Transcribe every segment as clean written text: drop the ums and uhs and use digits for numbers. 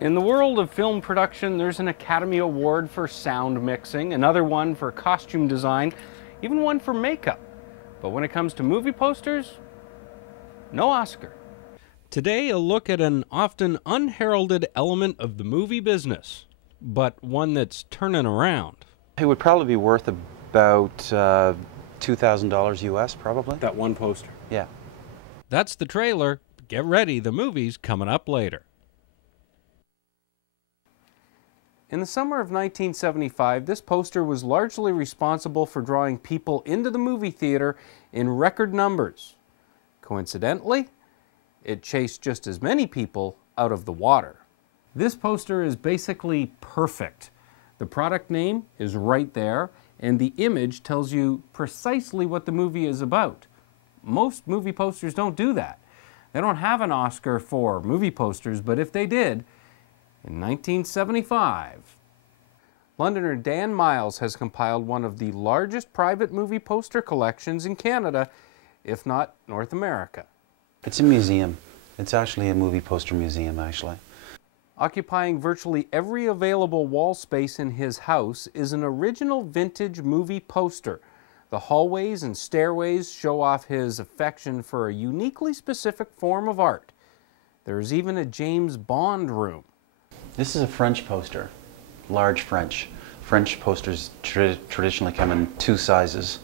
In the world of film production, there's an Academy Award for sound mixing, another one for costume design, even one for makeup. But when it comes to movie posters, no Oscar. Today, a look at an often unheralded element of the movie business, but one that's turning around. It would probably be worth about $2,000 US, probably. That one poster. Yeah. That's the trailer. Get ready, the movie's coming up later. In the summer of 1975, this poster was largely responsible for drawing people into the movie theater in record numbers. Coincidentally, it chased just as many people out of the water. This poster is basically perfect. The product name is right there, and the image tells you precisely what the movie is about. Most movie posters don't do that. They don't have an Oscar for movie posters, but if they did, in 1975, Londoner Dan Miles has compiled one of the largest private movie poster collections in Canada, if not North America. It's a museum. It's actually a movie poster museum, actually. Occupying virtually every available wall space in his house is an original vintage movie poster. The hallways and stairways show off his affection for a uniquely specific form of art. There is even a James Bond room. This is a French poster, large French. French posters traditionally come in two sizes.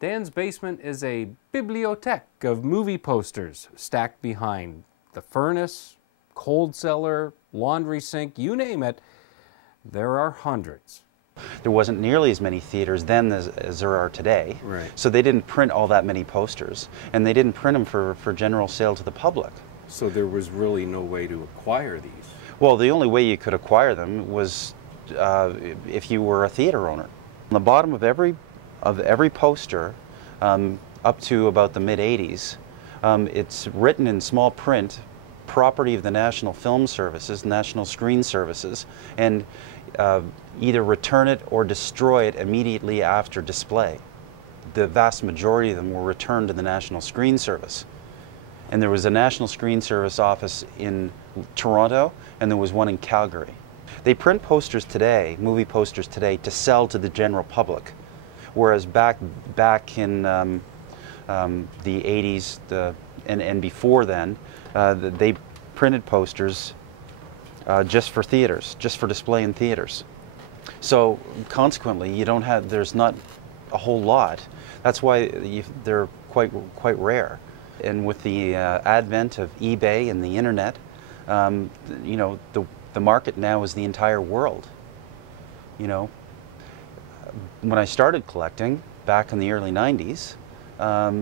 Dan's basement is a bibliothèque of movie posters stacked behind the furnace, cold cellar, laundry sink, you name it. There are hundreds. There wasn't nearly as many theaters then as there are today. Right. So they didn't print all that many posters, and they didn't print them for general sale to the public. So there was really no way to acquire these? Well, the only way you could acquire them was if you were a theater owner. On the bottom of every poster, up to about the mid-'80s, it's written in small print, property of the National Film Services, National Screen Services, and either return it or destroy it immediately after display. The vast majority of them were returned to the National Screen Service. And there was a National Screen Service office in Toronto, and there was one in Calgary. They print posters today, movie posters today, to sell to the general public, whereas back in the 80s and before then, they printed posters just for theaters, just for display in theaters. So consequently, there's not a whole lot. That's why they're quite rare. And with the advent of eBay and the internet, you know, the market now is the entire world. You know, when I started collecting back in the early 90s,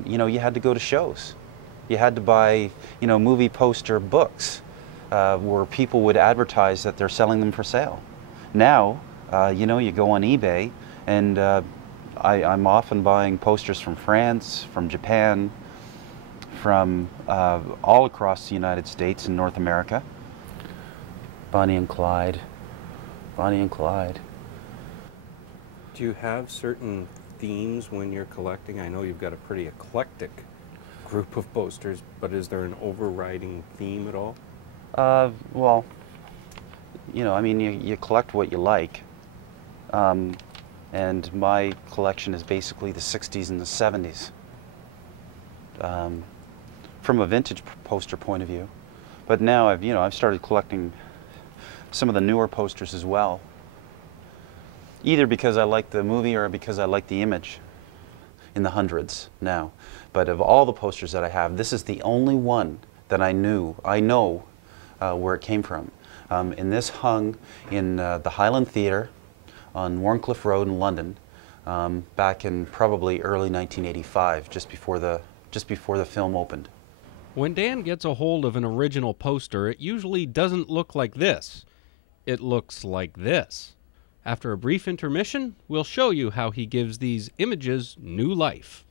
you know, you had to go to shows. You had to buy, you know, movie poster books where people would advertise that they're selling them for sale. Now, you know, you go on eBay, and I'm often buying posters from France, from Japan, from all across the United States and North America. Bonnie and Clyde. Bonnie and Clyde. Do you have certain themes when you're collecting? I know you've got a pretty eclectic group of posters, but is there an overriding theme at all? Well, you know, I mean, you collect what you like. And my collection is basically the 60s and the 70s. From a vintage poster point of view. But now I've started collecting some of the newer posters as well. Either because I like the movie or because I like the image, in the hundreds now. But of all the posters that I have, this is the only one that I know where it came from. And this hung in the Highland Theatre on Warncliffe Road in London back in probably early 1985, just before the film opened. When Dan gets a hold of an original poster, it usually doesn't look like this. It looks like this. After a brief intermission, we'll show you how he gives these images new life.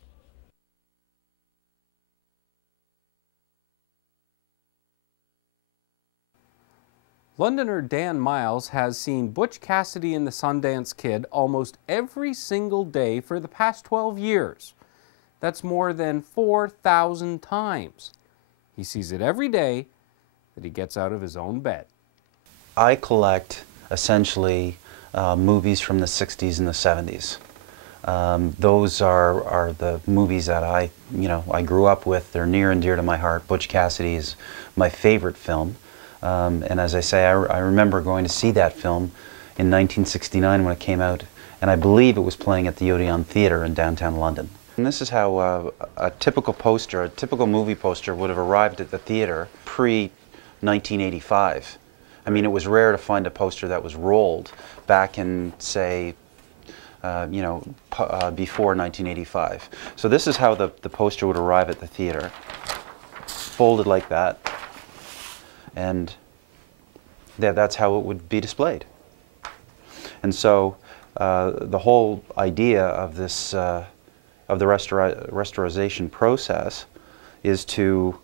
Londoner Dan Miles has seen Butch Cassidy and the Sundance Kid almost every single day for the past 12 years. That's more than 4,000 times. He sees it every day that he gets out of his own bed. I collect essentially movies from the 60s and the 70s. Those are the movies that I grew up with. They're near and dear to my heart. Butch Cassidy is my favorite film. And as I say, I remember going to see that film in 1969 when it came out, and I believe it was playing at the Odeon Theatre in downtown London. And this is how a typical poster, a typical movie poster would have arrived at the theatre pre-1985. I mean, it was rare to find a poster that was rolled back in, say, before 1985. So this is how the poster would arrive at the theatre, folded like that, and that's how it would be displayed. And so the whole idea of this, of the restoration process, is to